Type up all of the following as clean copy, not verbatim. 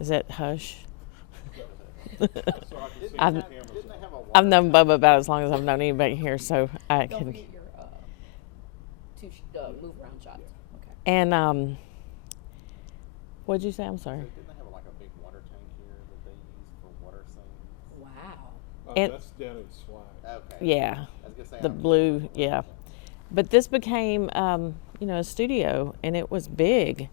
Is that Hush? So I can see I've, the cameras. Didn't they have a I've water known tank? Bubba about as long as I've known anybody here, so I Don't can. forget your move around shots. Okay. And what'd you say? I'm sorry. Didn't they have like a big water tank here that they use for water scenes? Wow. And- That's down in Swag. Okay. Yeah, I was gonna say the I was blue. wondering. Yeah, but this became, a studio, and it was big.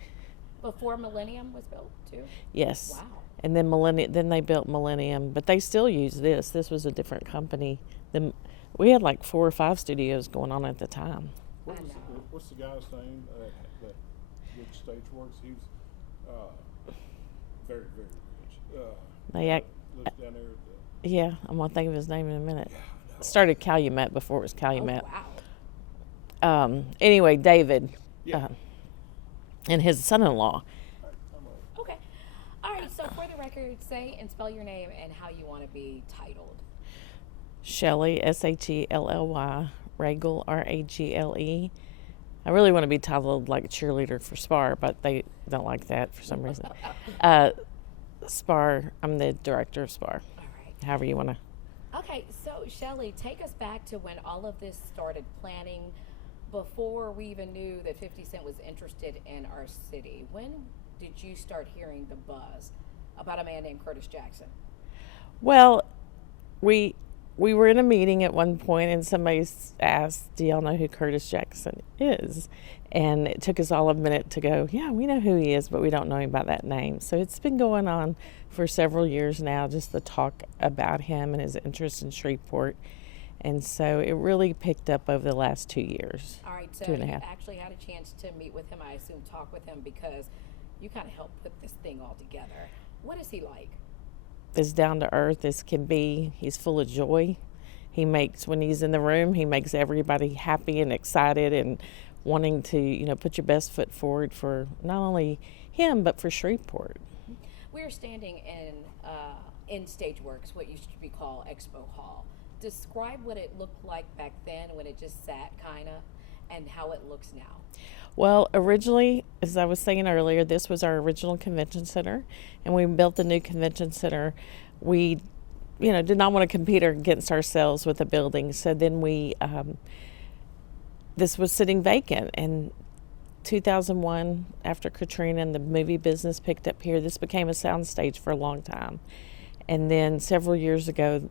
Before Millennium was built too. Yes. Wow. And then Then they built Millennium, but they still use this. This was a different company. We had like 4 or 5 studios going on at the time. What's the guy's name that did StageWorks? He was very, very rich. They act, Lives down there at the, yeah, I'm gonna think of his name in a minute. Started Calumet before it was Calumet. Oh, wow. Anyway, David, Yeah. and his son-in-law. Okay. All right. So for the record, say and spell your name and how you want to be titled. Shelly, Shelly, Ragle, Ragle. I really want to be titled like a cheerleader for SPAR, but they don't like that for some reason. SPAR, I'm the director of SPAR. All right. However you want to. Okay. So Shelly, take us back to when all of this started planning, before we even knew that 50 Cent was interested in our city. When did you start hearing the buzz about a man named Curtis Jackson? Well, we were in a meeting at one point, and somebody asked, "Do y'all know who Curtis Jackson is?" And it took us all a minute to go, "Yeah, we know who he is, but we don't know him by that name." So it's been going on for several years now, just the talk about him and his interest in Shreveport. And so it really picked up over the last 2 years. All right, so 2.5. you actually had a chance to meet with him, I assume talk with him, because you kind of helped put this thing all together. What is he like? As down to earth as can be. He's full of joy. When he's in the room, he makes everybody happy and excited and wanting to, put your best foot forward for not only him, but for Shreveport. We're standing in StageWorks, what used to be called Expo Hall. Describe what it looked like back then when it just sat kind of, and how it looks now. Well, originally, as I was saying earlier, this was our original convention center, and we built the new convention center. We, did not want to compete against ourselves with the building, so then this was sitting vacant. And 2001, after Katrina and the movie business picked up here, this became a soundstage for a long time. And then several years ago,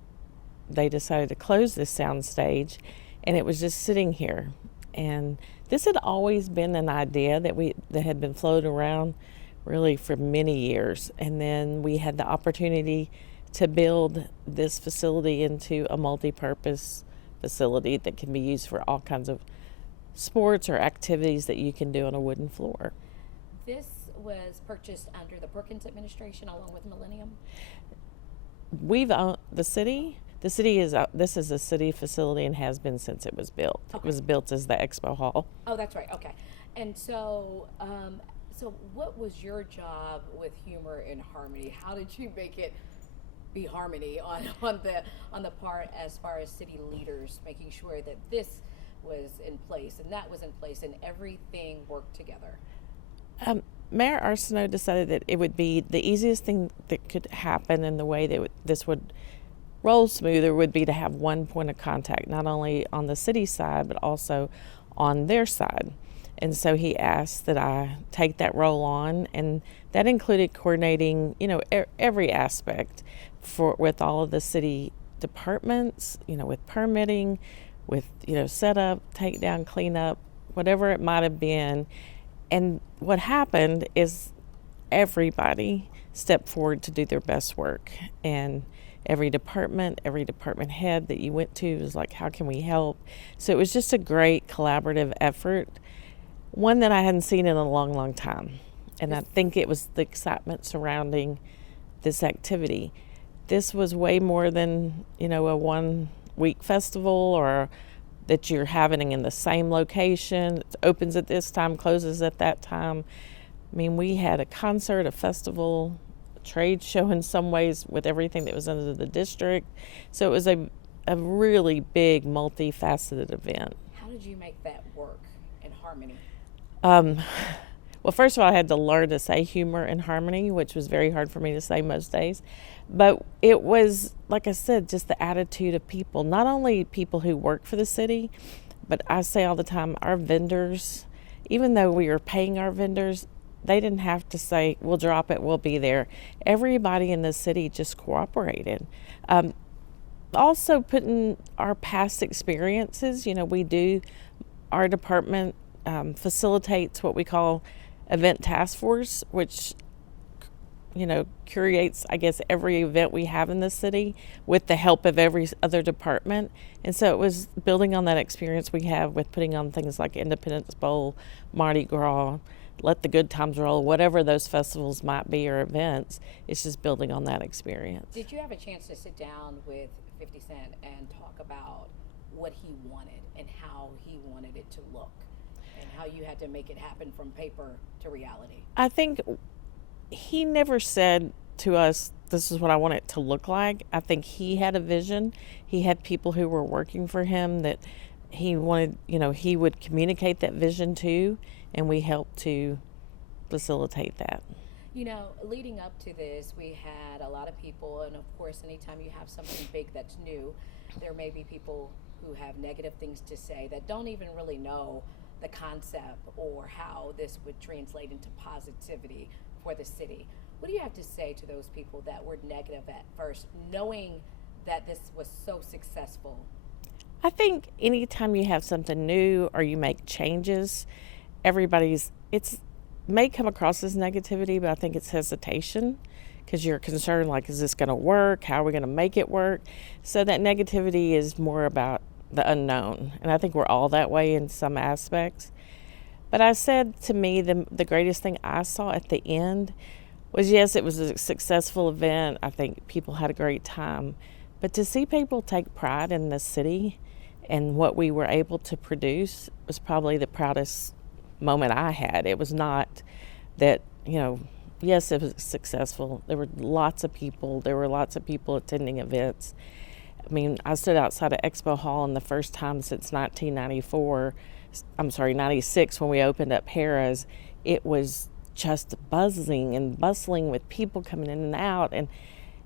they decided to close this soundstage, and it was just sitting here. And this had always been an idea that had been floated around really for many years. And then we had the opportunity to build this facility into a multi-purpose facility that can be used for all kinds of sports or activities that you can do on a wooden floor. This was purchased under the Perkins administration along with Millennium. We've owned the city. The city this is a city facility and has been since it was built. Okay. It was built as the Expo Hall. Oh, that's right. Okay. And so, so what was your job with Humor and Harmony? How did you make it be harmony on the part as far as city leaders, making sure that this was in place and that was in place and everything worked together? Mayor Arsenault decided that it would be the easiest thing that could happen, and the way that this would roll smoother would be to have one point of contact, not only on the city side, but also on their side. And so he asked that I take that role on, and that included coordinating, every aspect with all of the city departments, with permitting, with, setup, takedown, cleanup, whatever it might have been. And what happened is everybody stepped forward to do their best work, and every department head that you went to was like, how can we help? So it was just a great collaborative effort, one that I hadn't seen in a long, long time. And I think it was the excitement surrounding this activity. This was way more than, a 1-week festival or that you're having in the same location. It opens at this time, closes at that time. I mean, we had a concert, a festival, trade show in some ways with everything that was under the district. So it was a really big, multifaceted event. How did you make that work in harmony? Well, first of all, I had to learn to say humor and harmony, which was very hard for me to say most days. But it was, like I said, just the attitude of people, not only people who work for the city, but I say all the time, our vendors, even though we were paying our vendors, they didn't have to say, we'll drop it, we'll be there. Everybody in the city just cooperated. Also putting our past experiences, our department facilitates what we call event task force, which curates, I guess, every event we have in the city with the help of every other department. And so it was building on that experience we have with putting on things like Independence Bowl, Mardi Gras, Let the Good Times Roll, whatever those festivals might be or events. It's just building on that experience. Did you have a chance to sit down with 50 Cent and talk about what he wanted and how he wanted it to look and how you had to make it happen from paper to reality? I think he never said to us, this is what I want it to look like. I think he had a vision. He had people who were working for him that he wanted, he would communicate that vision to, and we helped to facilitate that. Leading up to this, we had a lot of people, and of course, anytime you have something big that's new, there may be people who have negative things to say that don't even really know the concept or how this would translate into positivity for the city. What do you have to say to those people that were negative at first, knowing that this was so successful? I think anytime you have something new or you make changes, it's may come across as negativity, but I think it's hesitation because you're concerned, like, is this going to work? How are we going to make it work? So that negativity is more about the unknown. And I think we're all that way in some aspects. But I said, to me, the greatest thing I saw at the end was, yes, it was a successful event. I think people had a great time. But to see people take pride in the city and what we were able to produce was probably the proudest moment I had. It was not that, yes, it was successful. There were lots of people. There were lots of people attending events. I mean, I stood outside of Expo Hall, and the first time since 96, when we opened up Harrah's, it was just buzzing and bustling with people coming in and out. And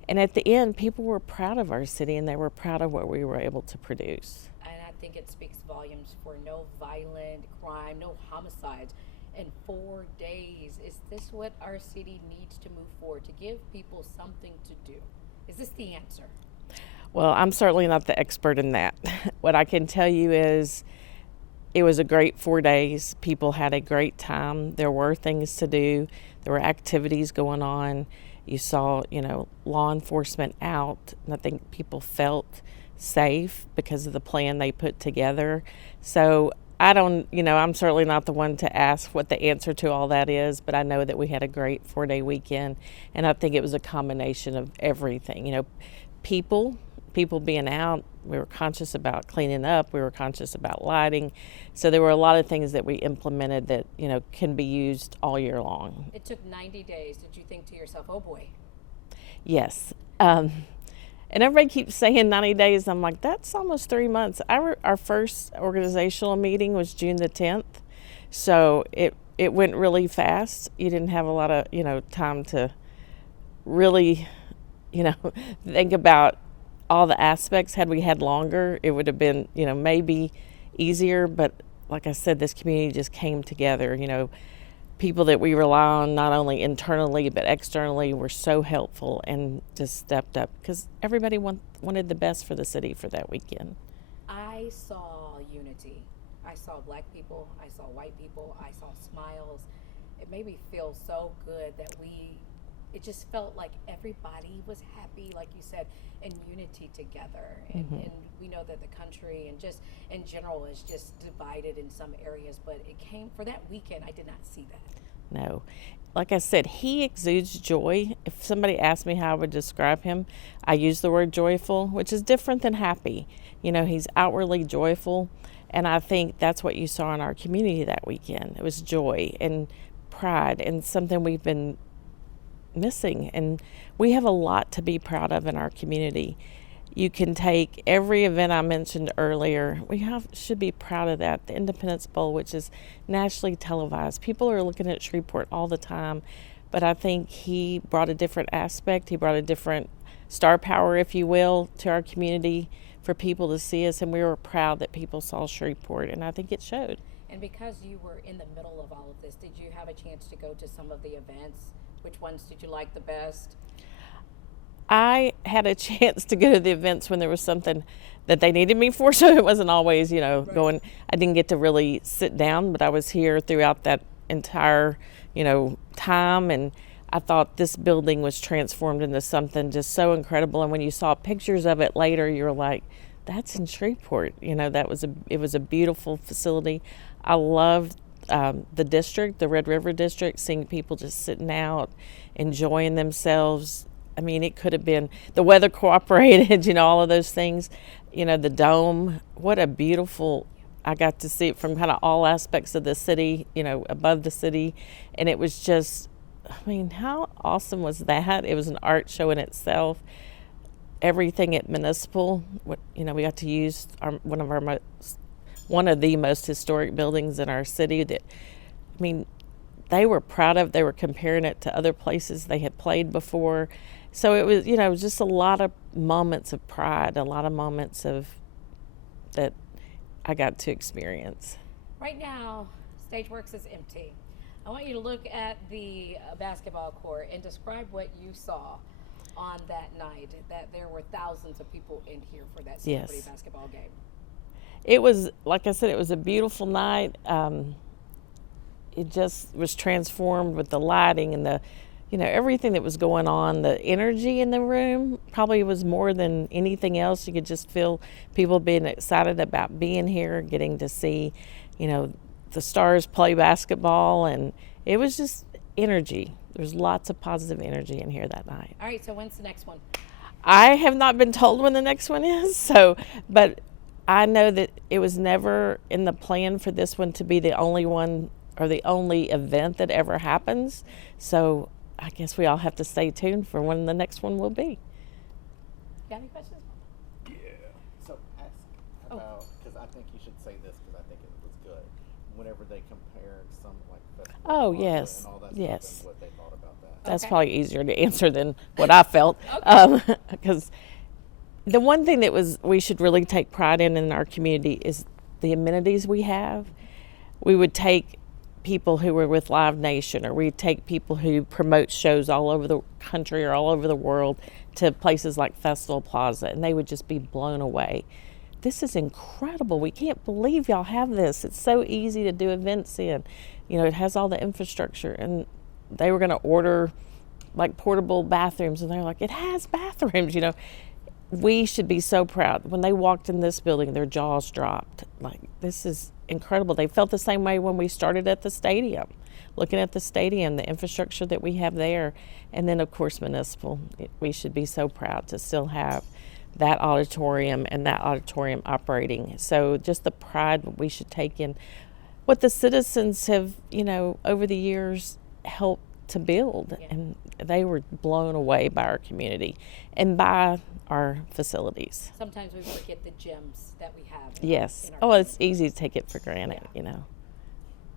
at the end, people were proud of our city, and they were proud of what we were able to produce. And I think it speaks volumes for no violent crime, no homicides in 4 days. Is this what our city needs to move forward, to give people something to do? Is this the answer? Well, I'm certainly not the expert in that. What I can tell you is it was a great 4 days. People had a great time. There were things to do. There were activities going on. You saw, law enforcement out, and I think people felt safe because of the plan they put together. So I'm certainly not the one to ask what the answer to all that is, but I know that we had a great 4-day weekend, and I think it was a combination of everything. People being out, we were conscious about cleaning up, we were conscious about lighting. So there were a lot of things that we implemented that, can be used all year long. It took 90 days. Did you think to yourself, oh boy? Yes. And everybody keeps saying 90 days. I'm like, that's almost 3 months. Our first organizational meeting was June the 10th. So it went really fast. You didn't have a lot of, time to really, think about all the aspects. Had we had longer, it would have been, maybe easier. But like I said, this community just came together. People that we rely on not only internally but externally were so helpful and just stepped up because everybody wanted the best for the city for that weekend. I saw unity. I saw black people. I saw white people. I saw smiles. It made me feel so good that it just felt like everybody was happy, like you said, in unity together. And, and we know that the country and just in general is just divided in some areas, but it came for that weekend. I did not see that. No. Like I said, he exudes joy. If somebody asked me how I would describe him, I use the word joyful, which is different than happy. He's outwardly joyful, and I think that's what you saw in our community that weekend. It was joy and pride and something we've been missing, and we have a lot to be proud of in our community. You can take every event I mentioned earlier. Should be proud of that. The Independence Bowl, which is nationally televised. People are looking at Shreveport all the time, but I think he brought a different aspect. He brought a different star power, if you will, to our community for people to see us, and we were proud that people saw Shreveport, and I think it showed. And because you were in the middle of all of this, did you have a chance to go to some of the events? Which ones did you like the best? I had a chance to go to the events when there was something that they needed me for, so it wasn't always, Right. going. I didn't get to really sit down, but I was here throughout that entire, time, and I thought this building was transformed into something just so incredible. And when you saw pictures of it later, you're like, that's in Shreveport. It was a beautiful facility. I loved the district, the Red River district, seeing people just sitting out, enjoying themselves. I mean, it could have been, the weather cooperated, all of those things. The dome, what a beautiful, I got to see it from kind of all aspects of the city, above the city. And it was just, how awesome was that? It was an art show in itself. Everything at Municipal, we got to use one of the most historic buildings in our city that, they were proud of. They were comparing it to other places they had played before. So it was, just a lot of moments of pride, a lot of moments of that I got to experience. Right now, StageWorks is empty. I want you to look at the basketball court and describe what you saw on that night, that there were thousands of people in here for that celebrity Yes. basketball game. It was, like I said, it was a beautiful night. It just was transformed with the lighting and the, everything that was going on. The energy in the room probably was more than anything else. You could just feel people being excited about being here, getting to see, the Stars play basketball, and it was just energy. There's lots of positive energy in here that night. All right, so when's the next one? I have not been told when the next one is, but I know that it was never in the plan for this one to be the only one or the only event that ever happens. So I guess we all have to stay tuned for when the next one will be. Got any questions? Yeah. So ask about, because I think you should say this because I think it was good. Whenever they compared some like Festival Oh, Plaza yes. and all that Yes. stuff and what they thought about that. That's Okay. probably easier to answer than what I felt. Because the one thing that we should really take pride in our community is the amenities we have. We would take people who were with Live Nation, or we'd take people who promote shows all over the country or all over the world to places like Festival Plaza, and they would just be blown away. This is incredible. We can't believe y'all have this. It's so easy to do events in. It has all the infrastructure, and they were going to order like portable bathrooms, and they're like, it has bathrooms. We should be so proud. When they walked in this building, their jaws dropped. Like, this is incredible. They felt the same way when we started at the stadium, looking at the stadium, the infrastructure that we have there. And then, of course, Municipal. We should be so proud to still have that auditorium and that auditorium operating. So just the pride we should take in what the citizens have, over the years helped to build. Yeah. And they were blown away by our community and by our facilities. Sometimes we forget the gems that we have. Yes. in our Oh, it's community. easy to take it for granted, Yeah.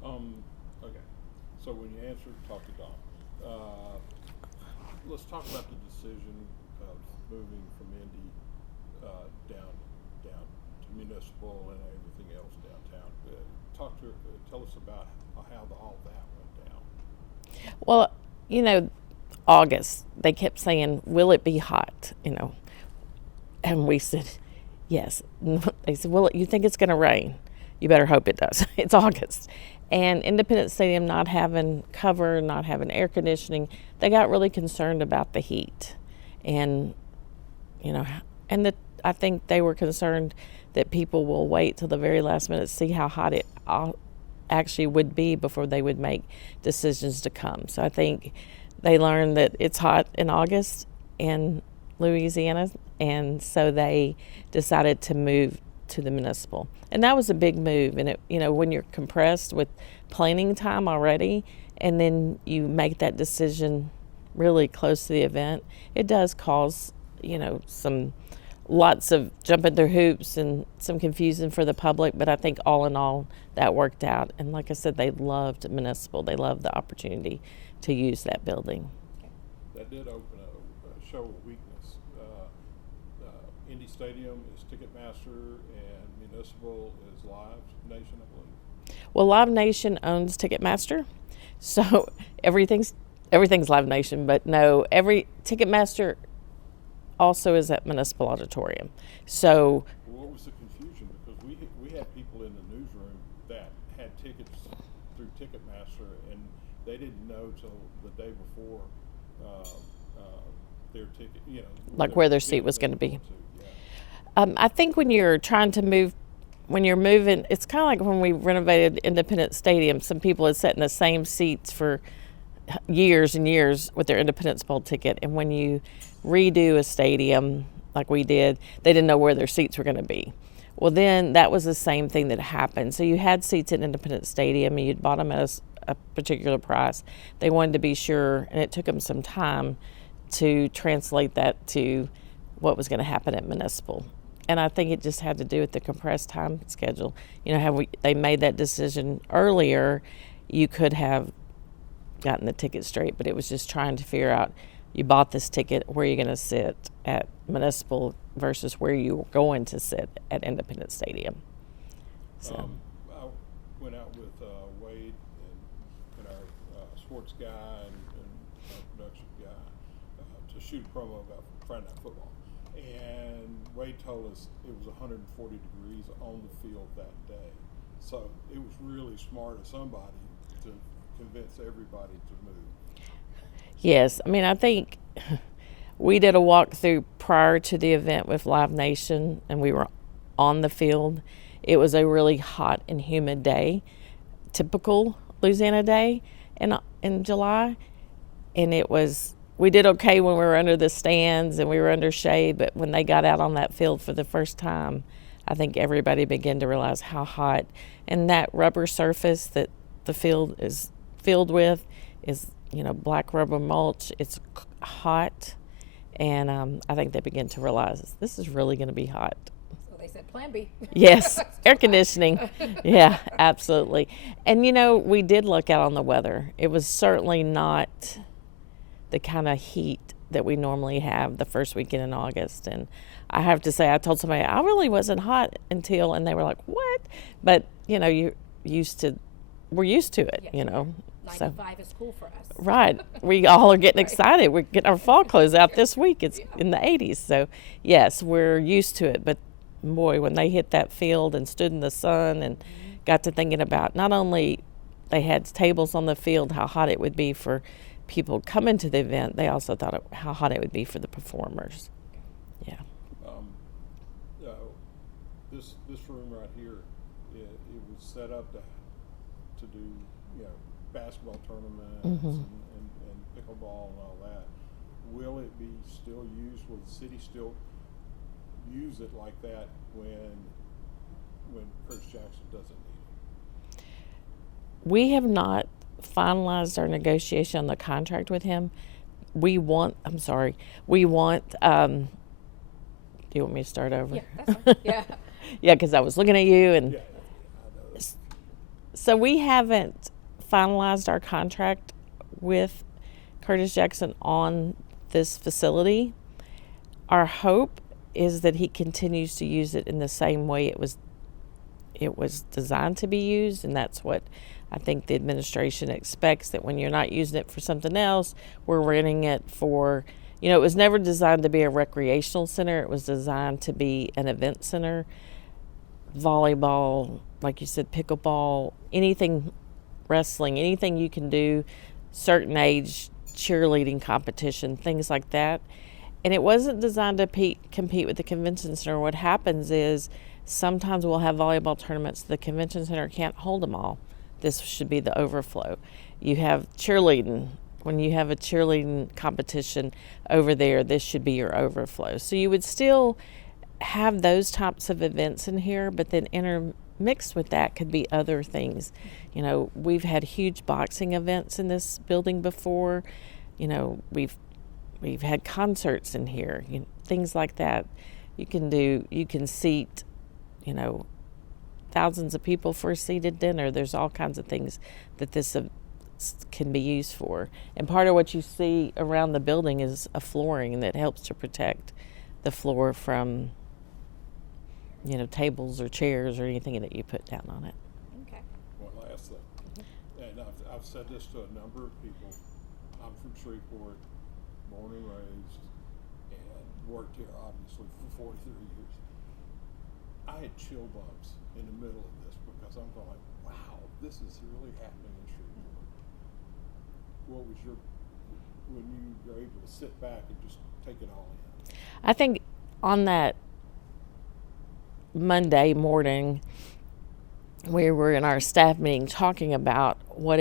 Okay. So when you answer, talk to Don. Let's talk about the decision of moving from Indy down to Municipal and everything else downtown. Tell us about how all that went down. Well, August, they kept saying, will it be hot? And we said, yes. They said, well, you think it's going to rain? You better hope it does. It's August. And Independence Stadium not having cover, not having air conditioning, they got really concerned about the heat. And, I think they were concerned that people will wait till the very last minute to see how hot it actually would be before they would make decisions to come. So I think they learned that it's hot in August in Louisiana, and so they decided to move to the Municipal. And that was a big move. And when you're compressed with planning time already, and then you make that decision really close to the event, it does cause, some lots of jumping through hoops and some confusion for the public, but I think all in all that worked out. And like I said, they loved municipal. They loved the opportunity to use that building. That did open a show of weakness. Indy Stadium is Ticketmaster and municipal is Live Nation, I believe. Well, Live Nation owns Ticketmaster, so everything's Live Nation, but no, every Ticketmaster also is at Municipal Auditorium. So What was the confusion? Because we had people in the newsroom that had tickets through Ticketmaster, and they didn't know till the day before their ticket, you know, like where their seat was going to be. Yeah. I think when you're trying to move, when you're moving, it's kind of like when we renovated Independence Stadium. Some people had sat in the same seats for years and years with their Independence Bowl ticket, and when you redo a stadium like we did, they didn't know where their seats were going to be. Well, then that was the same thing that happened. So you had seats at Independence Stadium, and you'd bought them at a particular price. They wanted to be sure, and it took them some time to translate that to what was going to happen at Municipal. And I think it just had to do with the compressed time schedule. You know, they made that decision earlier, you could have gotten the ticket straight, but it was just trying to figure out, you bought this ticket, where you're going to sit at Municipal versus where you were going to sit at Independence Stadium. So I went out with Wade and our sports guy and our production guy to shoot a promo about Friday Night Football. And Wade told us it was 140 degrees on the field that day. So it was really smart of somebody to convince everybody to move. yes, I mean, I think we did a walkthrough prior to the event with Live Nation, and we were on the field. It was a really hot and humid day, typical Louisiana day in July, and we did okay when we were under the stands and we were under shade, but when they got out on that field for the first time, I think everybody began to realize how hot, and that rubber surface that the field is filled with is, you know, black rubber mulch. It's hot, and I think they began to realize this is really going to be hot. So they said Plan B. Yes, air conditioning. Yeah, absolutely. And, you know, we did look out on the weather. It was certainly not the kind of heat that we normally have the first weekend in August. And I have to say, I told somebody I really wasn't hot until, and they were like, what? But, you know, we're used to it, Yes. you know. 95 is cool for us. Right. We all are getting excited. We're getting our fall clothes out this week. It's in the 80s. So, yes, we're used to it. But, boy, when they hit that field and stood in the sun and got to thinking about not only they had tables on the field, how hot it would be for people coming to the event, they also thought how hot it would be for the performers. Yeah. This room right here, it was set up to do, you know, basketball tournaments and pickleball and all that. Will it be still used? Will the city still use it like that when Curtis Jackson doesn't need it? We have not finalized our negotiation on the contract with him. Do you want me to start over? Yeah, that's fine. Yeah. Yeah, because I was looking at you, and Yeah, I know. so we haven't finalized our contract with Curtis Jackson on this facility. Our hope is that he continues to use it in the same way it was designed to be used, and that's what I think the administration expects, that when you're not using it for something else, we're renting it for, you know, it was never designed to be a recreational center. It was designed to be an event center. Volleyball, like you said, pickleball, anything, wrestling, anything you can do, certain age, cheerleading competition, things like that. And it wasn't designed to compete with the convention center. What happens is sometimes we'll have volleyball tournaments. The convention center can't hold them all. This should be the overflow. You have cheerleading. When you have a cheerleading competition over there, this should be your overflow. So you would still have those types of events in here, but then intermixed with that could be other things. You know, we've had huge boxing events in this building before. You know, we've had concerts in here, things like that. You can seat, thousands of people for a seated dinner. There's all kinds of things that this can be used for. And part of what you see around the building is a flooring that helps to protect the floor from, tables or chairs or anything that you put down on it. Okay. One last thing, and I've said this to a number of people. I'm from Shreveport, born and raised, and worked here obviously for 43 years. I had chill bumps in the middle of this because I'm going, wow, this is really happening in Shreveport. What was when you were able to sit back and just take it all in? I think on that Monday morning, we were in our staff meeting talking about what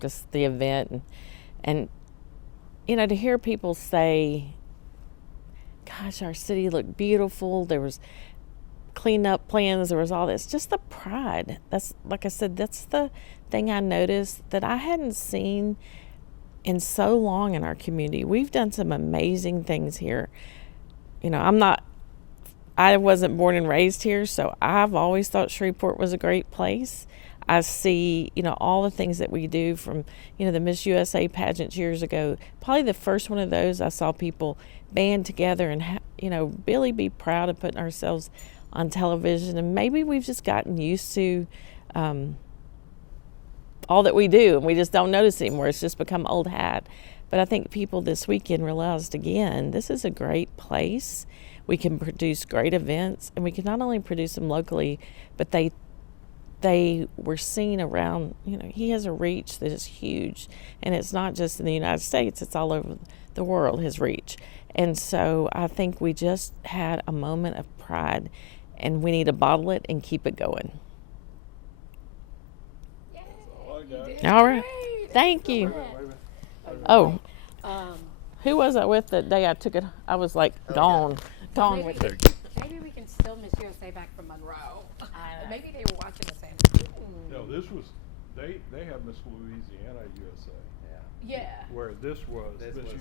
just the event and to hear people say, gosh, our city looked beautiful. There was cleanup plans. There was all this, just the pride. That's, like I said, that's the thing I noticed that I hadn't seen in so long in our community. We've done some amazing things here. I wasn't born and raised here, so I've always thought Shreveport was a great place. I see, all the things that we do from, the Miss USA pageants years ago. Probably the first one of those I saw people band together and, really be proud of putting ourselves on television. And maybe we've just gotten used to all that we do, and we just don't notice anymore. It's just become old hat. But I think people this weekend realized, again, this is a great place. We can produce great events, and we can not only produce them locally, but they were seen around. He has a reach that is huge, and it's not just in the United States, it's all over the world, his reach. And so I think we just had a moment of pride, and we need to bottle it and keep it going. Yay, all I got. you did All right. great. Thank you. Wait a minute. Oh, Um, who was I with that day I took it? I was like gone Maybe, with it. maybe we can still Miss USA back from Monroe. Maybe they were watching the same. No, this was they have Miss Louisiana USA, Yeah. where this was This Miss was